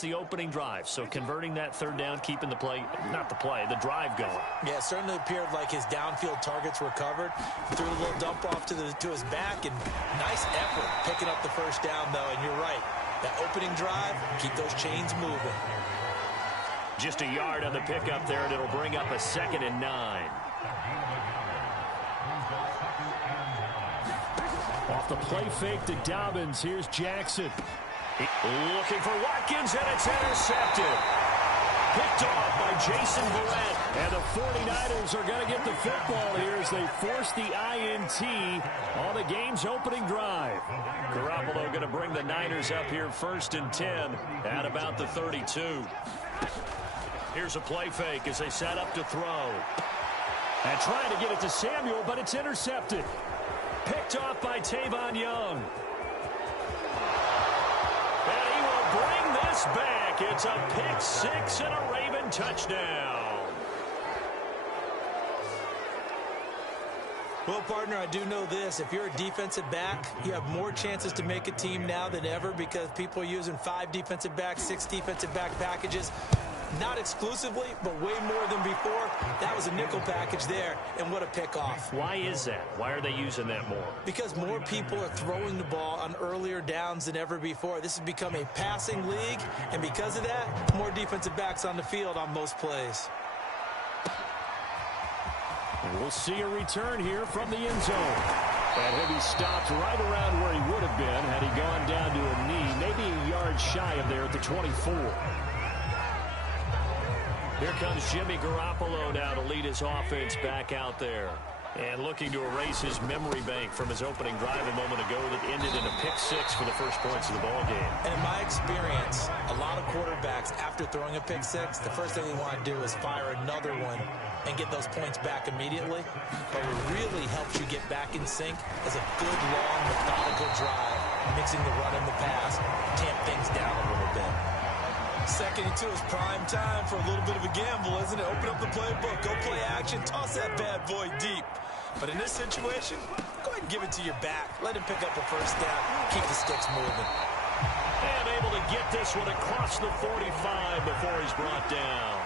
the opening drive, so converting that third down, keeping the drive going. Yeah, it certainly appeared like his downfield targets were covered. Threw a little dump off to his back, and nice effort picking up the first down, though. And you're right, that opening drive, keep those chains moving. Just a yard on the pickup there, and it'll bring up a 2nd and 9. Off the play fake to Dobbins. Here's Jackson. Looking for Watkins, and it's intercepted. Picked off by Jason Verrett. And the 49ers are going to get the football here as they force the INT on the game's opening drive. Garoppolo going to bring the Niners up here 1st and 10 at about the 32. Here's a play fake as they set up to throw. And trying to get it to Samuel, but it's intercepted. Picked off by Tavon Young. And he will bring this back. It's a pick 6 and a Raven touchdown. Well, partner, I do know this. If you're a defensive back, you have more chances to make a team now than ever because people are using 5 defensive backs, 6 defensive back packages. Not exclusively, but way more than before. That was a nickel package there, and what a pickoff. Why is that? Why are they using that more? Because more people are throwing the ball on earlier downs than ever before. This has become a passing league, and because of that, more defensive backs on the field on most plays. And we'll see a return here from the end zone. And he'll be stopped right around where he would have been had he gone down to a knee, maybe a yard shy of there at the 24. Here comes Jimmy Garoppolo now to lead his offense back out there. And looking to erase his memory bank from his opening drive a moment ago that ended in a pick 6 for the first points of the ball game. And in my experience, a lot of quarterbacks, after throwing a pick 6, the first thing they want to do is fire another one and get those points back immediately. But what really helps you get back in sync is a good, long, methodical drive, mixing the run and the pass, tamp things down a little bit. 2nd and 2 is prime time for a little bit of a gamble, isn't it? Open up the playbook, go play action, toss that bad boy deep. But in this situation, go ahead and give it to your back. Let him pick up a first down, keep the sticks moving. And able to get this one across the 45 before he's brought down.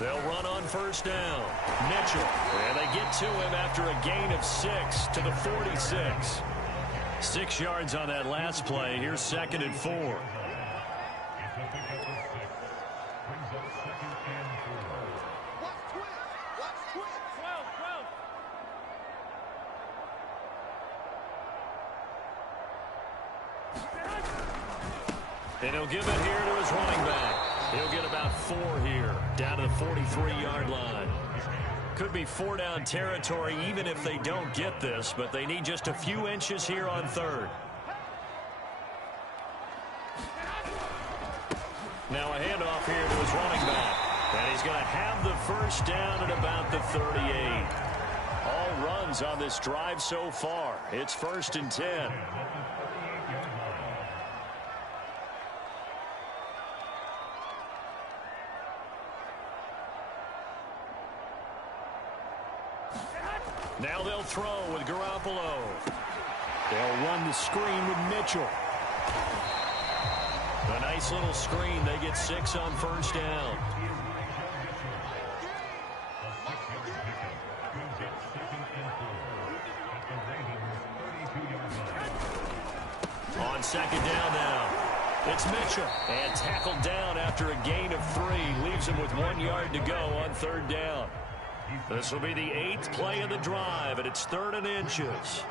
They'll run on first down. Mitchell. And they get to him after a gain of 6 to the 46. 6 yards on that last play. Here's 2nd and 4. And he'll give it here to his running back. He'll get about 4 here, down to the 43-yard line. Could be 4-down territory even if they don't get this, but they need just a few inches here on 3rd. Now a handoff here to his running back. And he's going to have the first down at about the 38. All runs on this drive so far. It's 1st and 10. Now they'll throw with Garoppolo. They'll run the screen with Mitchell. A nice little screen. They get 6 on first down. On 2nd down now. It's Mitchell. And tackled down after a gain of 3. Leaves him with 1 yard to go on 3rd down. This will be the 8th play of the drive, and it's 3rd and inches.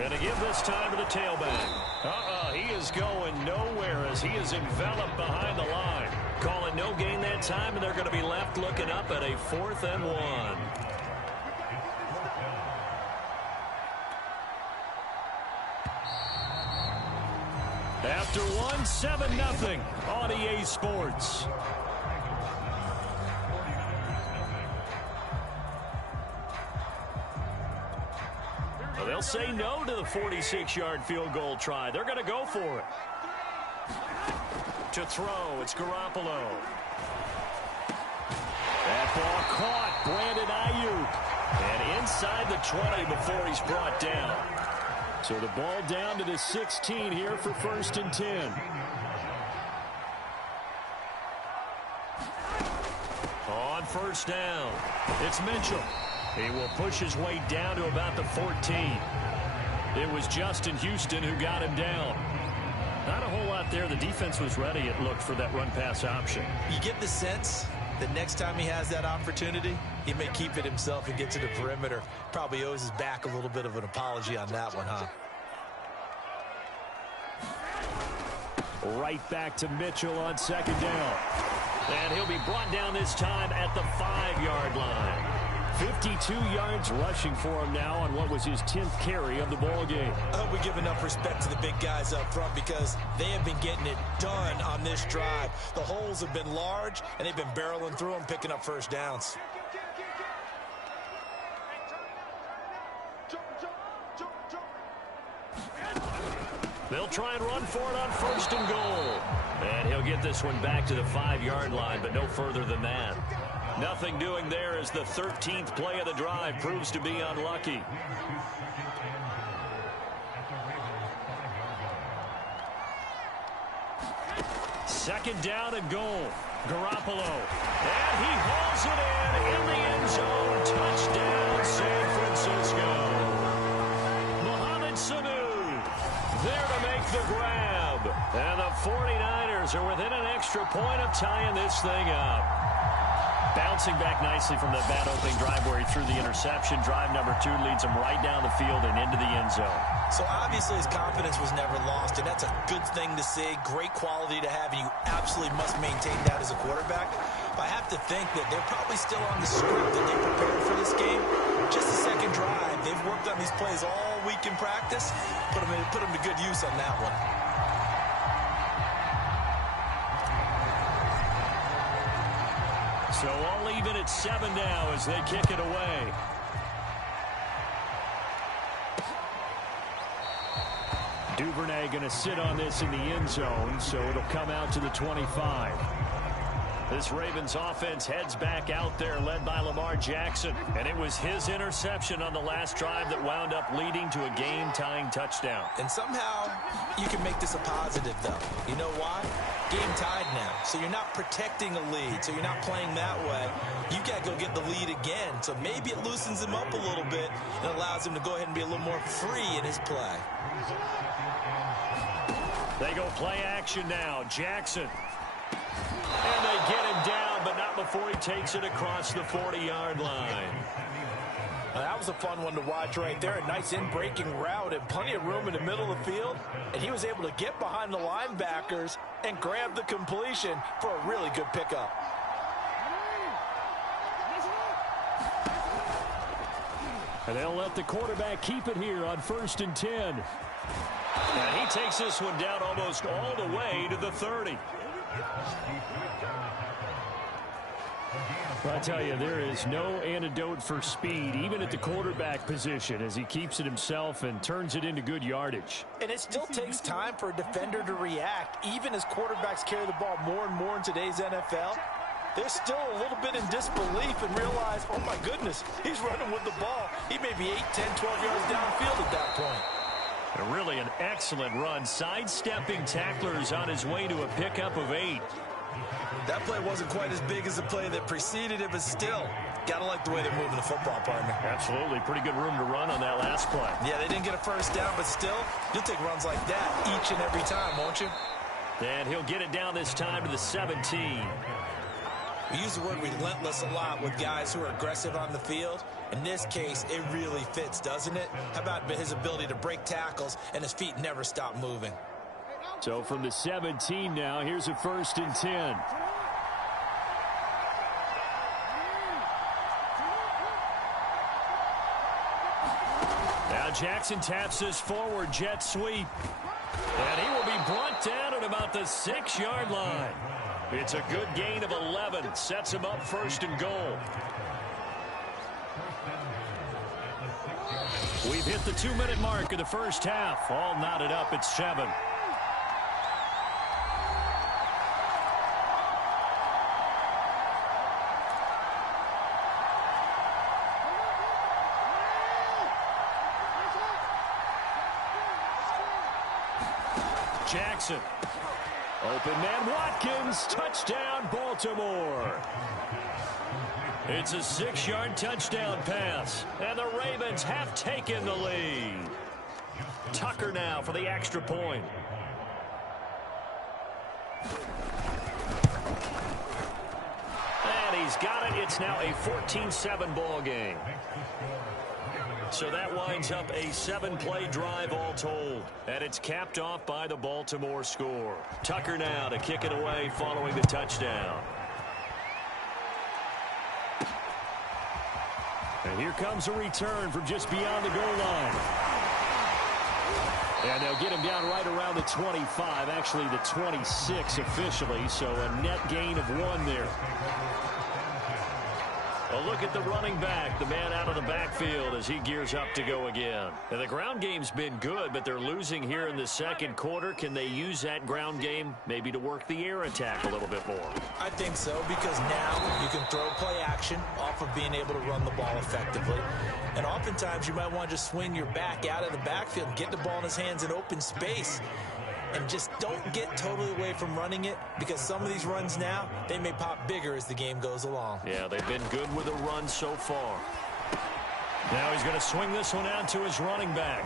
And to give this time to the tailback. He is going nowhere as he is enveloped behind the line. Call it no gain that time, and they're going to be left looking up at a 4th and 1. After 1, 7-0 on EA Sports. Well, They'll say no to the 46-yard field goal try. They're going to go for it. To throw, it's Garoppolo. That ball caught. Brandon Ayuk. And inside the 20 before he's brought down. So the ball down to the 16 here for 1st and 10. On 1st down, it's Mitchell. He will push his way down to about the 14. It was Justin Houston who got him down. Not a whole lot there. The defense was ready, it looked, for that run-pass option. You get the sense that next time he has that opportunity, he may keep it himself and get to the perimeter. Probably owes his back a little bit of an apology on that one, huh? Right back to Mitchell on 2nd down. And he'll be brought down this time at the 5-yard line. 52 yards rushing for him now on what was his 10th carry of the ball game. I hope we give enough respect to the big guys up front because they have been getting it done on this drive. The holes have been large, and they've been barreling through them, picking up 1st downs. They'll try and run for it on 1st and goal. And he'll get this one back to the 5-yard line, but no further than that. Nothing doing there as the 13th play of the drive proves to be unlucky. Second down and goal. Garoppolo. And he hauls it in the end zone. Touchdown, San Francisco. Mohamed Sanu there to make the grab. And the 49ers are within an extra point of tying this thing up. Bouncing back nicely from that bad opening drive where he threw the interception. Drive number 2 leads him right down the field and into the end zone. So obviously his confidence was never lost, and that's a good thing to see. Great quality to have, and you absolutely must maintain that as a quarterback. But I have to think that they're probably still on the script that they prepared for this game. Just the second drive. They've worked on these plays all week in practice. Put them to good use on that one. So all even at 7 now as they kick it away. Duvernay going to sit on this in the end zone, so it'll come out to the 25. This Ravens offense heads back out there, led by Lamar Jackson. And it was his interception on the last drive that wound up leading to a game-tying touchdown. And somehow you can make this a positive, though. You know why? Game tied now. So you're not protecting a lead. So you're not playing that way. You got to go get the lead again. So maybe it loosens him up a little bit and allows him to go ahead and be a little more free in his play. They go play action now. Jackson. And they get him down, but not before he takes it across the 40-yard line. Now, that was a fun one to watch right there. A nice in-breaking route and plenty of room in the middle of the field. And he was able to get behind the linebackers and grab the completion for a really good pickup. And they'll let the quarterback keep it here on 1st and 10. And he takes this one down almost all the way to the 30. I tell you, there is no antidote for speed, even at the quarterback position, as he keeps it himself and turns it into good yardage. And it still takes time for a defender to react, even as quarterbacks carry the ball more and more in today's NFL. They're still a little bit in disbelief and realize, oh my goodness, he's running with the ball. He may be 8, 10, 12 yards downfield at that point. And really an excellent run, sidestepping tacklers on his way to a pickup of 8. That play wasn't quite as big as the play that preceded it, but still, gotta like the way they're moving the football, partner. Absolutely. Pretty good room to run on that last play. Yeah, they didn't get a first down, but still, you'll take runs like that each and every time, won't you? And he'll get it down this time to the 17. We use the word relentless a lot with guys who are aggressive on the field. In this case, it really fits, doesn't it? How about his ability to break tackles and his feet never stop moving? So from the 17 now, here's a 1st and 10. Now Jackson taps this forward jet sweep. And he will be brought down at about the 6-yard line. It's a good gain of 11. Sets him up 1st and goal. We've hit the 2-minute mark of the first half. All knotted up at 7. Jackson. Open man Watkins. Touchdown Baltimore. It's a 6-yard touchdown pass. And the Ravens have taken the lead. Tucker now for the extra point. And he's got it. It's now a 14-7 ball game. So that winds up a 7-play drive all told. And it's capped off by the Baltimore score. Tucker now to kick it away following the touchdown. And here comes a return from just beyond the goal line. And they'll get him down right around the 25, actually the 26 officially, so a net gain of 1 there. A look at the running back, the man out of the backfield as he gears up to go again. Now, the ground game's been good, but they're losing here in the second quarter. Can they use that ground game maybe to work the air attack a little bit more? I think so, because now you can throw play action off of being able to run the ball effectively. And oftentimes you might want to just swing your back out of the backfield and get the ball in his hands in open space. And just don't get totally away from running it, because some of these runs now, they may pop bigger as the game goes along. Yeah, they've been good with the run so far. Now he's going to swing this one out to his running back.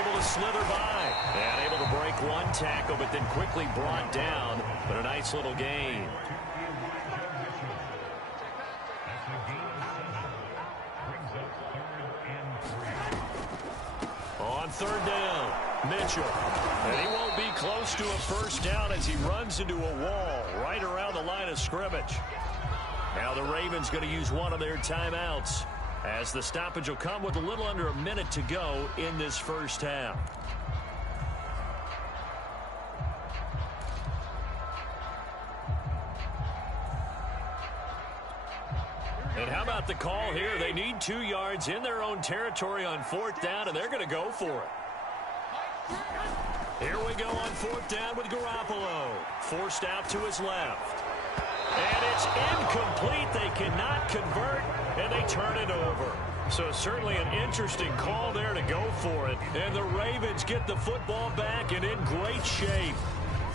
Able to slither by. And able to break one tackle, but then quickly brought down. But a nice little gain. On third down, Mitchell. And he won't be close to a first down as he runs into a wall right around the line of scrimmage. Now the Ravens going to use one of their timeouts, as the stoppage will come with a little under a minute to go in this first half. And how about the call here? They need 2 yards in their own territory on 4th down, and they're going to go for it. Here we go on 4th down with Garoppolo. Forced out to his left. And it's incomplete. They cannot convert, and they turn it over. So certainly an interesting call there to go for it. And the Ravens get the football back and in great shape.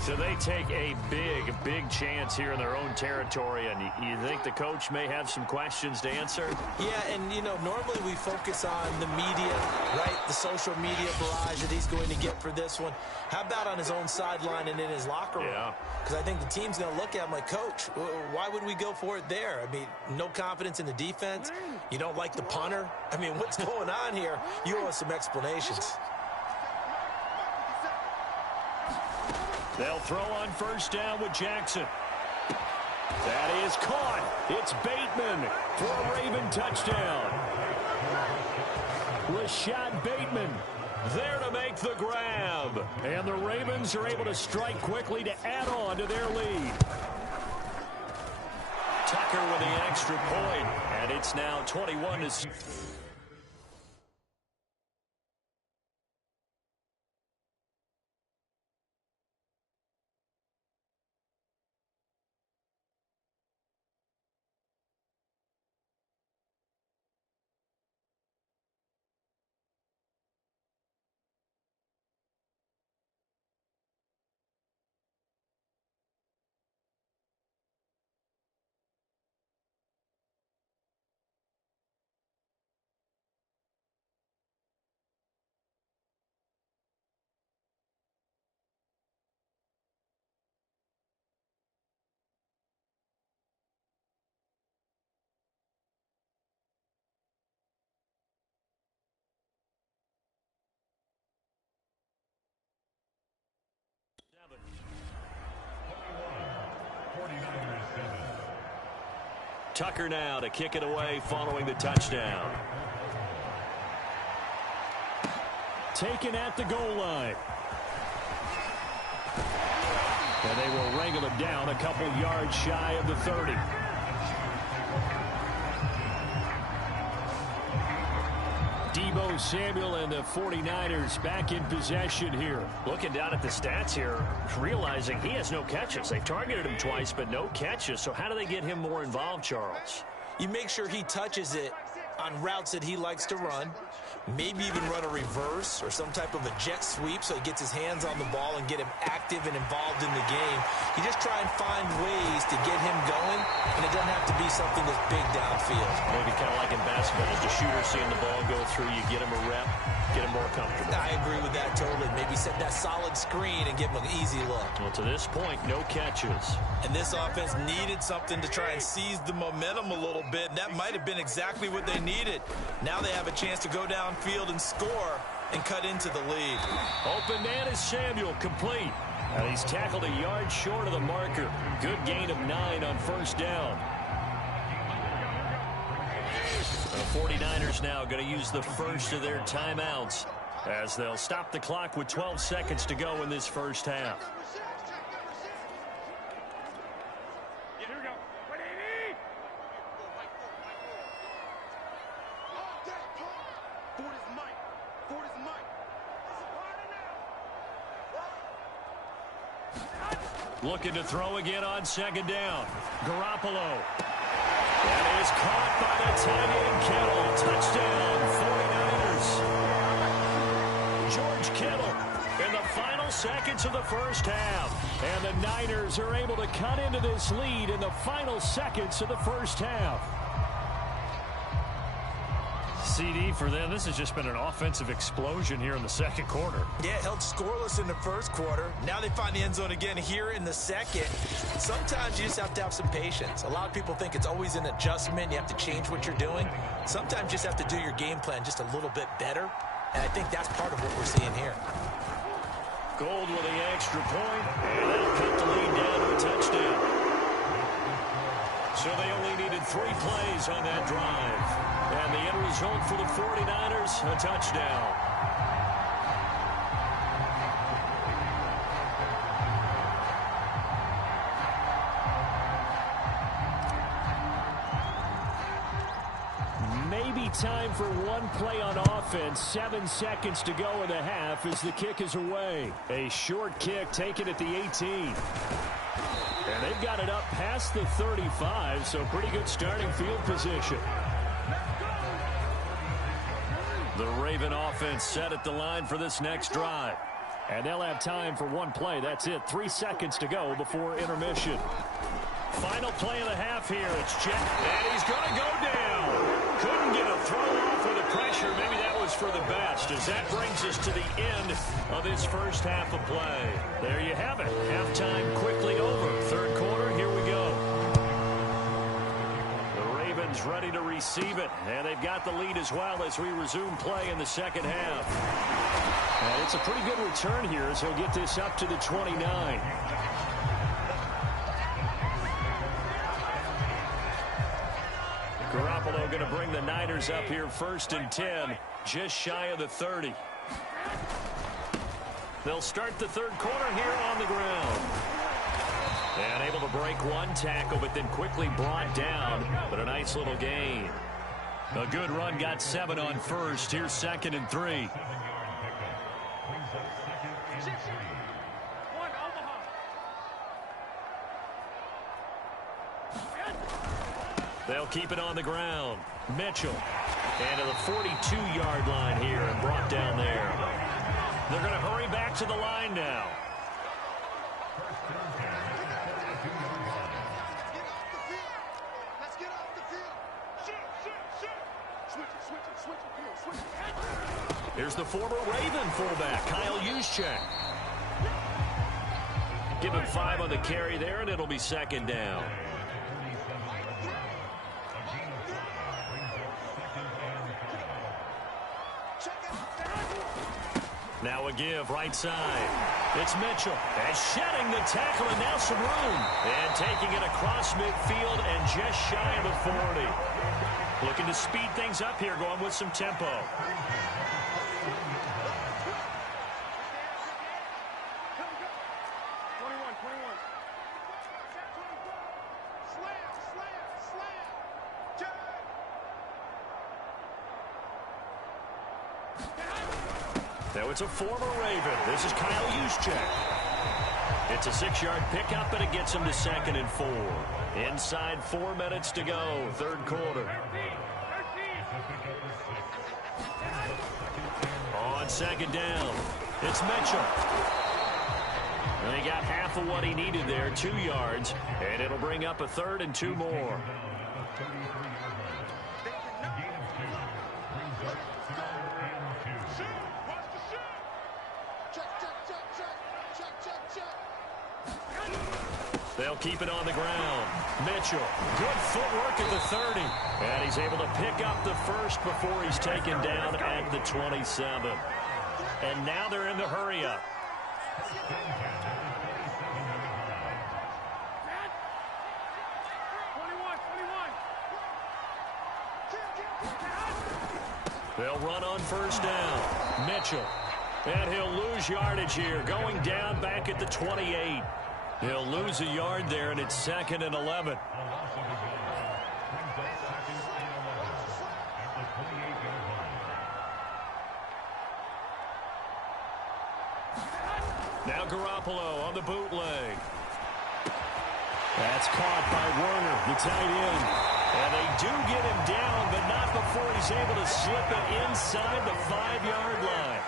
So they take a big, big chance here in their own territory. And you think the coach may have some questions to answer? Yeah, and, you know, normally we focus on the media, right? The social media barrage that he's going to get for this one. How about on his own sideline and in his locker room? Yeah. Because I think the team's going to look at him like, Coach, why would we go for it there? I mean, no confidence in the defense. You don't like the punter. I mean, what's going on here? You owe us some explanations. They'll throw on first down with Jackson. That is caught. It's Bateman for a Raven touchdown. Rashad Bateman there to make the grab. And the Ravens are able to strike quickly to add on to their lead. Tucker with the extra point, and it's now 21-6. Tucker now to kick it away following the touchdown. Taken at the goal line. And they will wrangle him down a couple yards shy of the 30. Debo Samuel, and the 49ers back in possession here. Looking down at the stats here, realizing he has no catches. They've targeted him twice, but no catches. So how do they get him more involved, Charles? You make sure he touches it on routes that he likes to run. Maybe even run a reverse or some type of a jet sweep so he gets his hands on the ball and get him active and involved in the game. You just try and find ways to get him going, and it doesn't have to be something that's big downfield. Maybe kind of like in basketball, as the shooter seeing the ball go through, you get him a rep, get him more comfortable. I agree with that totally. Maybe set that solid screen and give him an easy look. Well, to this point, no catches. And this offense needed something to try and seize the momentum a little bit, and that might have been exactly what they needed. Now they have a chance to go downfield and score and cut into the lead. Open man is Samuel, complete. And he's tackled a yard short of the marker. Good gain of 9 on first down. The 49ers now going to use the first of their timeouts as they'll stop the clock with 12 seconds to go in this first half. Looking to throw again on second down. Garoppolo. That is caught by the tight end Kittle. Touchdown, 49ers. George Kittle in the final seconds of the first half. And the Niners are able to cut into this lead in the final seconds of the first half. CD for them, this has just been an offensive explosion here in the second quarter. Yeah, held scoreless in the first quarter. Now they find the end zone again here in the second. Sometimes you just have to have some patience. A lot of people think it's always an adjustment. You have to change what you're doing. Sometimes you just have to do your game plan just a little bit better. And I think that's part of what we're seeing here. Gold with the extra point, and they'll cut the lead down to a touchdown. So they only needed 3 plays on that drive. And the end result for the 49ers, a touchdown. Maybe time for one play on offense. 7 seconds to go in the half as the kick is away. A short kick taken at the 18. And they've got it up past the 35, so pretty good starting field position. The Raven offense set at the line for this next drive. And they'll have time for one play. That's it. 3 seconds to go before intermission. Final play of the half here. It's Jet. And he's going to go down. Couldn't get a throw off with the pressure. Maybe that was for the best, as that brings us to the end of this first half of play. There you have it. Halftime quickly over. Third quarter, here we go. The Ravens ready to receive it, and they've got the lead as well as we resume play in the second half. And it's a pretty good return here as he'll get this up to the 29. Garoppolo going to bring the Niners up here 1st and 10, just shy of the 30. They'll start the third quarter here on the ground. And able to break one tackle, but then quickly brought down. But a nice little gain. A good run, got 7 on first. Here's 2nd and 3. They'll keep it on the ground. Mitchell. And to the 42-yard line here and brought down there. They're going to hurry back to the line now. Here's the former Raven fullback, Kyle Juszczyk. Give him 5 on the carry there, and it'll be 2nd down. Now a give right side. It's Mitchell. And shedding the tackle, and now some room. And taking it across midfield and just shy of the 40. Looking to speed things up here, going with some tempo. Now it's a former Raven. This is Kyle Juszczyk. It's a 6-yard pickup, and it gets him to 2nd and 4. Inside 4 minutes to go, third quarter. On 2nd down, it's Mitchell. And he got half of what he needed there, 2 yards, and it'll bring up a 3rd and 2 more. They'll keep it on the ground. Mitchell, good footwork at the 30. And he's able to pick up the first before he's taken down at the 27. And now they're in the hurry-up. They'll run on 1st down. Mitchell. And he'll lose yardage here, going down back at the 28. He'll lose a yard there, and it's 2nd and 11. Now Garoppolo on the bootleg. That's caught by Werner, the tight end. And they do get him down, but not before he's able to slip it inside the 5-yard line.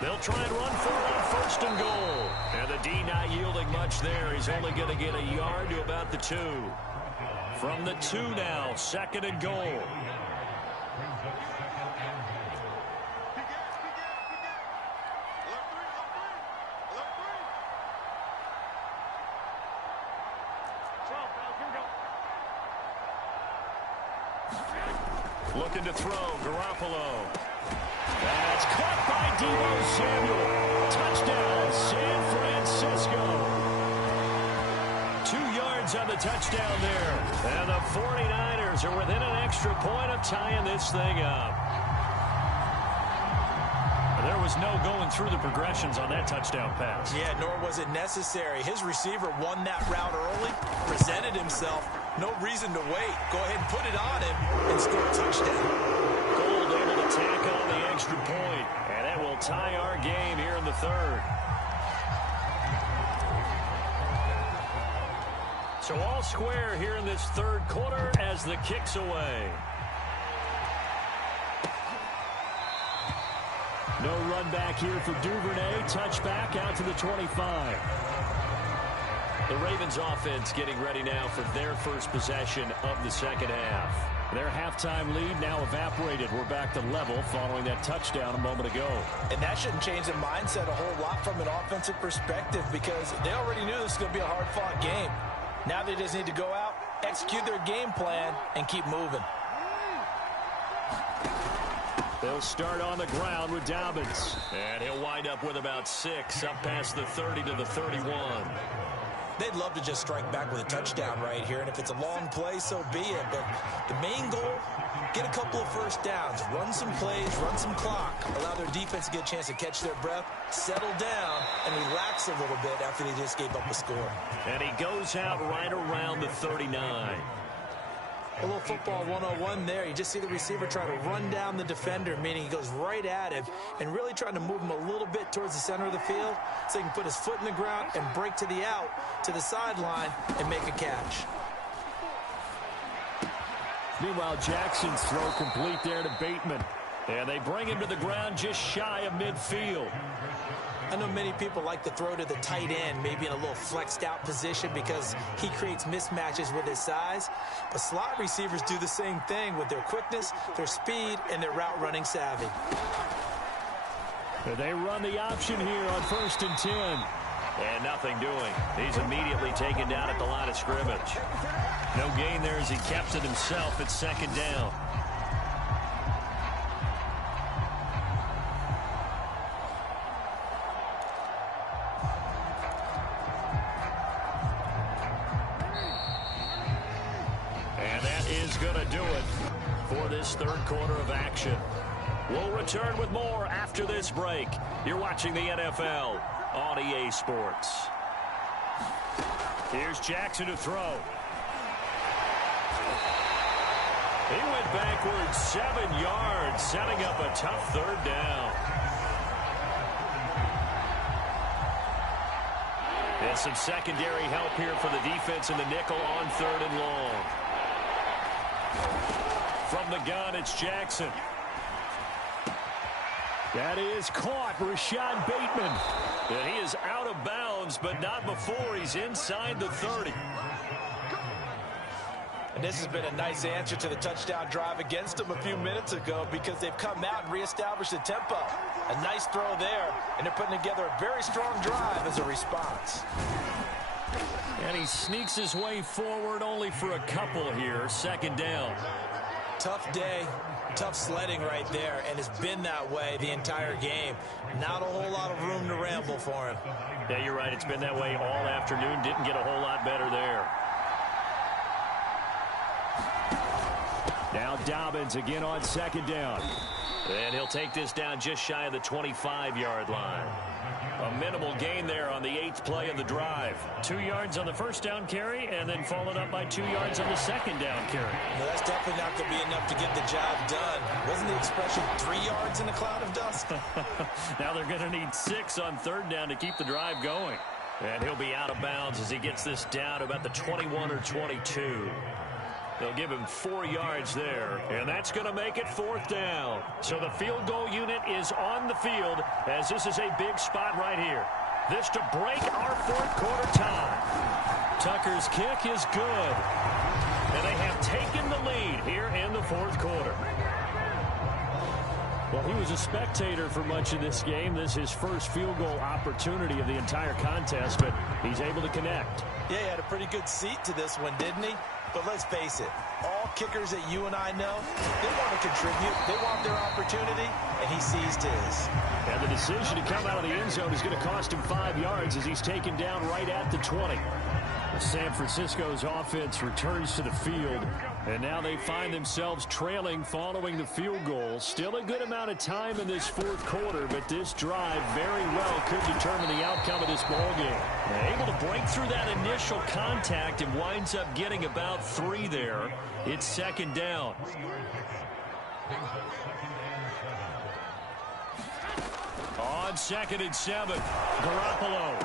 They'll try and run for it on 1st and goal. And the D not yielding much there. He's only going to get a yard to about the 2. From the 2 now, 2nd and goal. Looking to throw, Garoppolo. That's caught by Deebo Samuel. Touchdown, San Francisco. 2 yards on the touchdown there. And the 49ers are within an extra point of tying this thing up. There was no going through the progressions on that touchdown pass. Yeah, nor was it necessary. His receiver won that route early, presented himself. No reason to wait. Go ahead and put it on him and score a touchdown. Gold able to tack on the extra point, and that will tie our game here in the 3rd. So all square here in this 3rd quarter as the kick's away. No run back here for Duvernay. Touchback out to the 25. The Ravens offense getting ready now for their first possession of the 2nd half. Their halftime lead now evaporated. We're back to level following that touchdown a moment ago. And that shouldn't change the mindset a whole lot from an offensive perspective because they already knew this was going to be a hard-fought game. Now they just need to go out, execute their game plan, and keep moving. They'll start on the ground with Dobbins. And he'll wind up with about 6, up past the 30 to the 31. They'd love to just strike back with a touchdown right here, and if it's a long play, so be it. But the main goal, get a couple of first downs, run some plays, run some clock, allow their defense to get a chance to catch their breath, settle down, and relax a little bit after they just gave up a score. And he goes out right around the 39. A little football 101 there. You just see the receiver try to run down the defender, meaning he goes right at him and really trying to move him a little bit towards the center of the field so he can put his foot in the ground and break to the out, to the sideline, and make a catch. Meanwhile, Jackson's throw complete there to Bateman. And they bring him to the ground just shy of midfield. I know many people like to throw to the tight end, maybe in a little flexed out position because he creates mismatches with his size. But slot receivers do the same thing with their quickness, their speed, and their route running savvy. They run the option here on 1st and 10. And nothing doing. He's immediately taken down at the line of scrimmage. No gain there as he kept it himself at 2nd down. Going to do it for this 3rd quarter of action. We'll return with more after this break. You're watching the NFL on EA Sports. Here's Jackson to throw. He went backwards 7 yards, setting up a tough third down. And some secondary help here for the defense in the nickel on 3rd and long. From the gun, it's Jackson. That is caught, Rashad Bateman. And he is out of bounds, but not before he's inside the 30. And this has been a nice answer to the touchdown drive against them a few minutes ago because they've come out and reestablished the tempo. A nice throw there, and they're putting together a very strong drive as a response. And he sneaks his way forward only for a couple here. 2nd down. Tough day, tough sledding right there, and it's been that way the entire game. Not a whole lot of room to ramble for him. Yeah, you're right. It's been that way all afternoon. Didn't get a whole lot better there. Now Dobbins again on 2nd down. And he'll take this down just shy of the 25-yard line. A minimal gain there on the 8th play of the drive. 2 yards on the 1st down carry, and then followed up by 2 yards on the 2nd down carry. Well, that's definitely not going to be enough to get the job done. Wasn't the expression 3 yards in a cloud of dust? Now they're going to need 6 on 3rd down to keep the drive going. And he'll be out of bounds as he gets this down to about the 21 or 22. They'll give him 4 yards there, and that's going to make it 4th down. So the field goal unit is on the field as this is a big spot right here. This to break our 4th quarter tie. Tucker's kick is good, and they have taken the lead here in the 4th quarter. Well, he was a spectator for much of this game. This is his first field goal opportunity of the entire contest, but he's able to connect. Yeah, he had a pretty good seat to this one, didn't he? But let's face it, all kickers that you and I know, they want to contribute. They want their opportunity, and he seized his. And the decision to come out of the end zone is going to cost him 5 yards as he's taken down right at the 20. San Francisco's offense returns to the field, and now they find themselves trailing following the field goal. Still a good amount of time in this 4th quarter, but this drive very well could determine the outcome of this ballgame. Able to break through that initial contact and winds up getting about 3 there. It's 2nd down. On 2nd and 7, Garoppolo.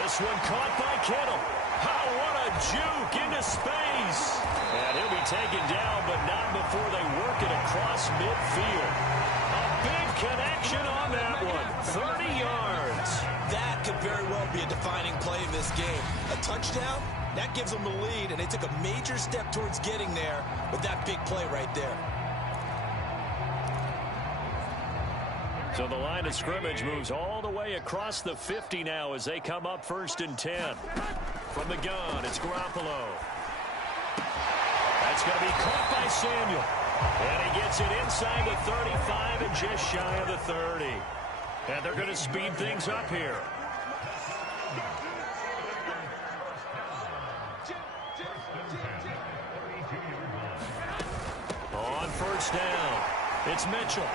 This one caught by Kittle. Oh, what a juke into space. And he'll be taken down, but not before they work it across midfield. A big connection on that one. 30 yards. That could very well be a defining play in this game. A touchdown, that gives them the lead, and they took a major step towards getting there with that big play right there. So the line of scrimmage moves all the way across the 50 now as they come up 1st and 10. From the gun, it's Garoppolo. That's going to be caught by Samuel. And he gets it inside the 35 and just shy of the 30. And they're going to speed things up here. On 1st down, it's Mitchell.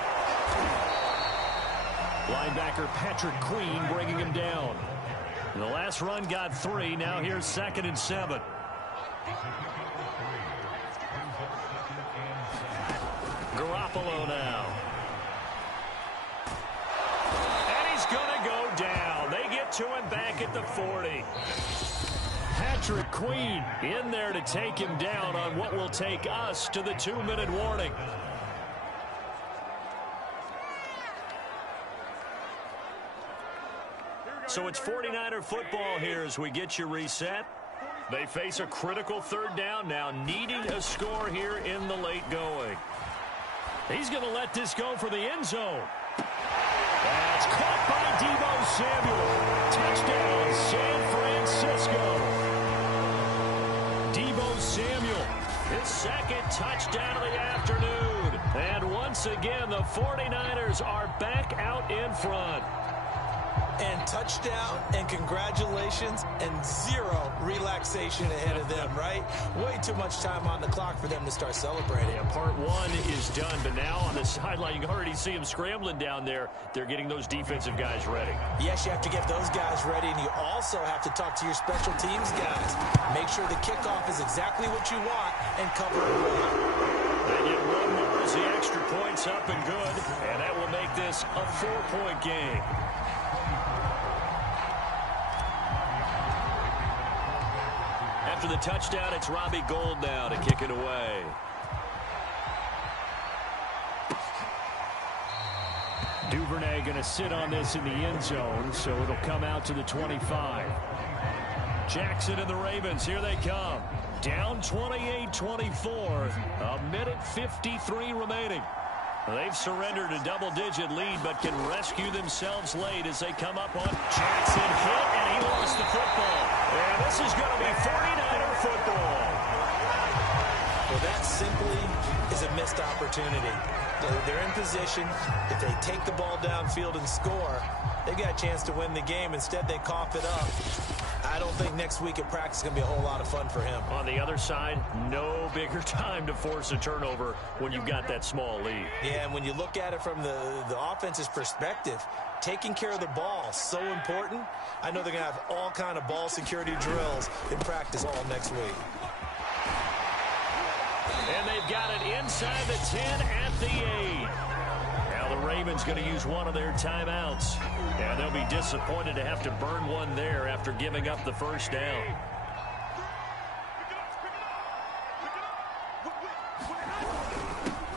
Linebacker Patrick Queen bringing him down. The last run got 3. Now here's 2nd and 7. Garoppolo now. And he's going to go down. They get to him back at the 40. Patrick Queen in there to take him down on what will take us to the 2-minute warning. So it's 49er football here as we get you reset. They face a critical 3rd down now, needing a score here in the late going. He's going to let this go for the end zone. That's caught by Deebo Samuel. Touchdown, San Francisco. Deebo Samuel, his 2nd touchdown of the afternoon. And once again, the 49ers are back out in front. And touchdown, and congratulations, and 0 relaxation ahead of them, right? Way too much time on the clock for them to start celebrating. Yeah, part 1 is done, but now on the sideline, you can already see them scrambling down there. They're getting those defensive guys ready. Yes, you have to get those guys ready, and you also have to talk to your special teams guys. Make sure the kickoff is exactly what you want, and cover it well. up and good, and that will make this a 4-point game. After the touchdown, it's Robbie Gould now to kick it away. Duvernay going to sit on this in the end zone, so it'll come out to the 25. Jackson and the Ravens, here they come. Down 28-24, a minute 53 remaining. They've surrendered a double-digit lead, but can rescue themselves late as they come up on Jackson. Hit, and he lost the football. And this is going to be 49er football. Well, that simply is a missed opportunity. They're in position. If they take the ball downfield and score, they've got a chance to win the game. Instead, they cough it up. I don't think next week at practice is going to be a whole lot of fun for him. On the other side, no bigger time to force a turnover when you've got that small lead. Yeah, and when you look at it from the offense's perspective, taking care of the ball, so important. I know they're going to have all kind of ball security drills in practice all next week. And they've got it inside the 10 at the 8. Now the Ravens going to use one of their timeouts. And they'll be disappointed to have to burn one there after giving up the first down.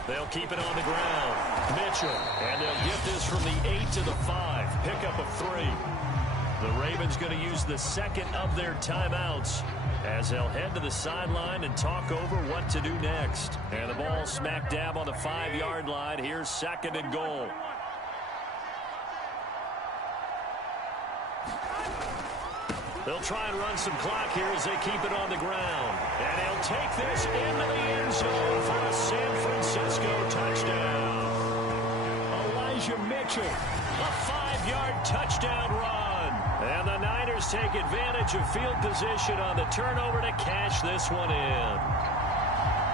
They'll keep it on the ground. Mitchell. And they'll get this from the 8 to the 5. Pickup of 3. The Ravens going to use the second of their timeouts as they'll head to the sideline and talk over what to do next. And the ball smack dab on the 5-yard line. Here's 2nd and goal. They'll try and run some clock here as they keep it on the ground. And they'll take this into the end zone for a San Francisco touchdown. Elijah Mitchell, a 5-yard touchdown run. And the Niners take advantage of field position on the turnover to cash this one in.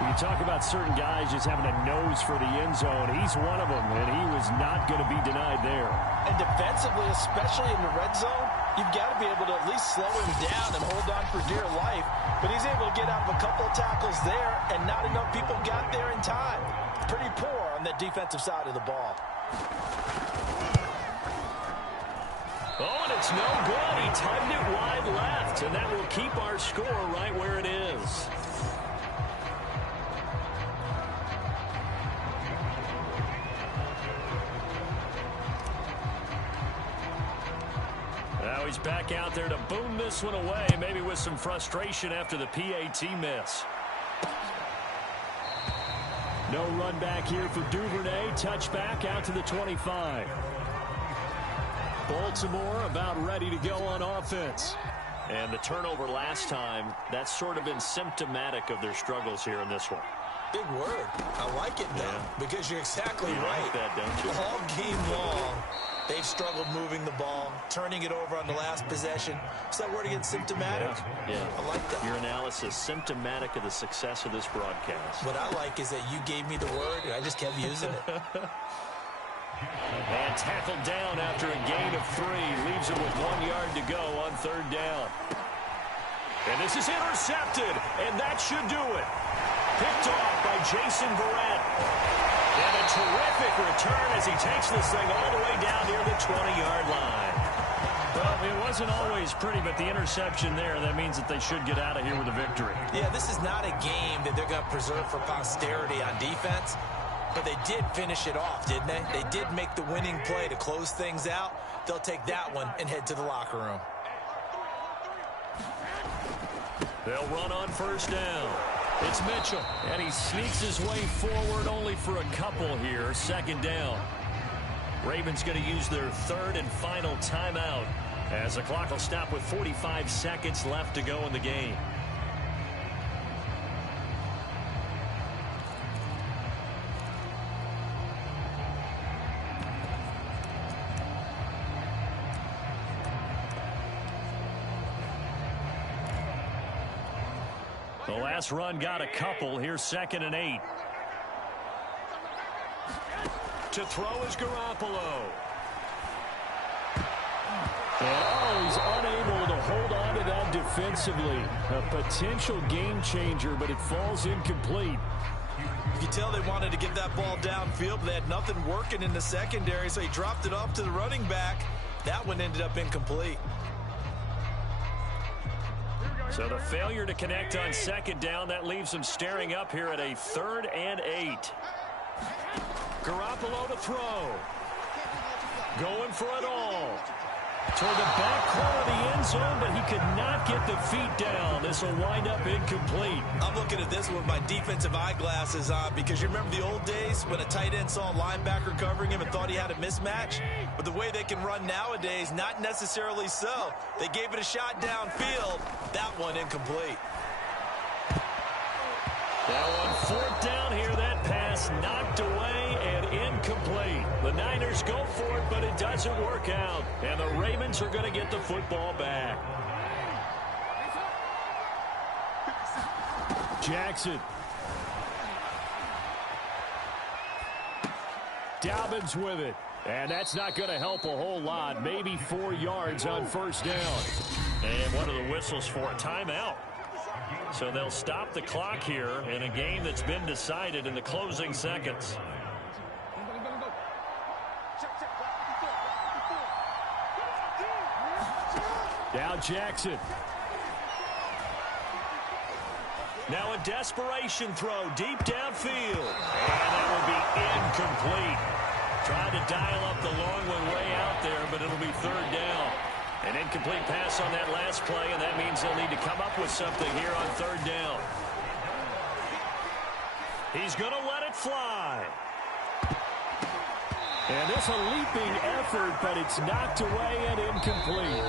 You talk about certain guys just having a nose for the end zone. He's one of them, and he was not going to be denied there. And defensively, especially in the red zone, you've got to be able to at least slow him down and hold on for dear life. But he's able to get out of a couple of tackles there, and not enough people got there in time. Pretty poor on the defensive side of the ball. Oh, and it's no good. He timed it wide left, and that will keep our score right where it is. Now he's back out there to boom this one away, maybe with some frustration after the PAT miss. No run back here for Duvernay. Touchback out to the 25. Baltimore about ready to go on offense. And the turnover last time, that's sort of been symptomatic of their struggles here in this one. Big word. I like it, though, because you're exactly right. Like that, don't you? All game long, they've struggled moving the ball, turning it over on the last possession. Is that word again, symptomatic? Yeah. I like that. Your analysis, symptomatic of the success of this broadcast. What I like is that you gave me the word, and I just kept using it. And tackled down after a gain of 3. Leaves him with 1 yard to go on 3rd down. And this is intercepted, and that should do it. Picked off by Jason Verrett. And a terrific return as he takes this thing all the way down near the 20-yard line. Well, it wasn't always pretty, but the interception there, that means that they should get out of here with a victory. Yeah, this is not a game that they're going to preserve for posterity on defense. But they did finish it off, didn't they? They did make the winning play to close things out. They'll take that one and head to the locker room. They'll run on 1st down. It's Mitchell, and he sneaks his way forward only for a couple here. 2nd down. Ravens going to use their 3rd and final timeout as the clock will stop with 45 seconds left to go in the game. The last run got a couple. Here's 2nd and 8. To throw is Garoppolo. And he's unable to hold on to that defensively. A potential game changer, but it falls incomplete. You can tell they wanted to get that ball downfield, but they had nothing working in the secondary, so he dropped it off to the running back. That one ended up incomplete. So the failure to connect on second down, that leaves them staring up here at a 3rd and 8. Garoppolo to throw. Going for it all. Toward the back corner of the end zone, but he could not get the feet down. This will wind up incomplete. I'm looking at this with my defensive eyeglasses on because you remember the old days when a tight end saw a linebacker covering him and thought he had a mismatch? But the way they can run nowadays, not necessarily so. They gave it a shot downfield. That one incomplete. Now on 4th down here, that pass knocked away and incomplete. The Niners go for it, but it doesn't work out. And the Ravens are going to get the football back. Jackson. Dobbins with it. And that's not going to help a whole lot. Maybe 4 yards on 1st down. And one of the whistles for a timeout. So they'll stop the clock here in a game that's been decided in the closing seconds. Now Jackson. Now a desperation throw deep downfield. And that will be incomplete. Tried to dial up the long one way out there, but it'll be 3rd down. An incomplete pass on that last play, and that means they'll need to come up with something here on 3rd down. He's going to let it fly. And this a leaping effort, but it's knocked away and incomplete.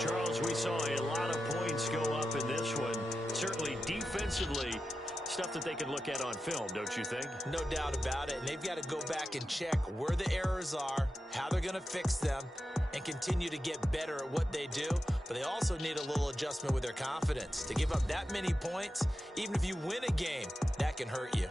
Charles, we saw a lot of points go up in this one. Certainly defensively, stuff that they can look at on film, don't you think? No doubt about it. And they've got to go back and check where the errors are, how they're going to fix them, and continue to get better at what they do. But they also need a little adjustment with their confidence. To give up that many points, even if you win a game, that can hurt you.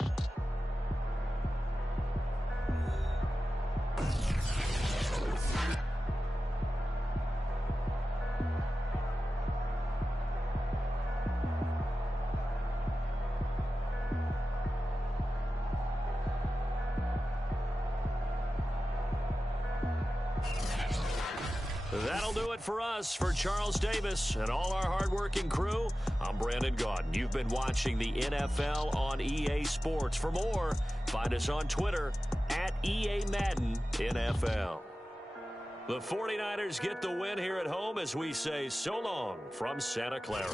That'll do it for us. For Charles Davis and all our hardworking crew, I'm Brandon Gaudin. You've been watching the NFL on EA Sports. For more, find us on Twitter at EA Madden NFL. The 49ers get the win here at home as we say so long from Santa Clara.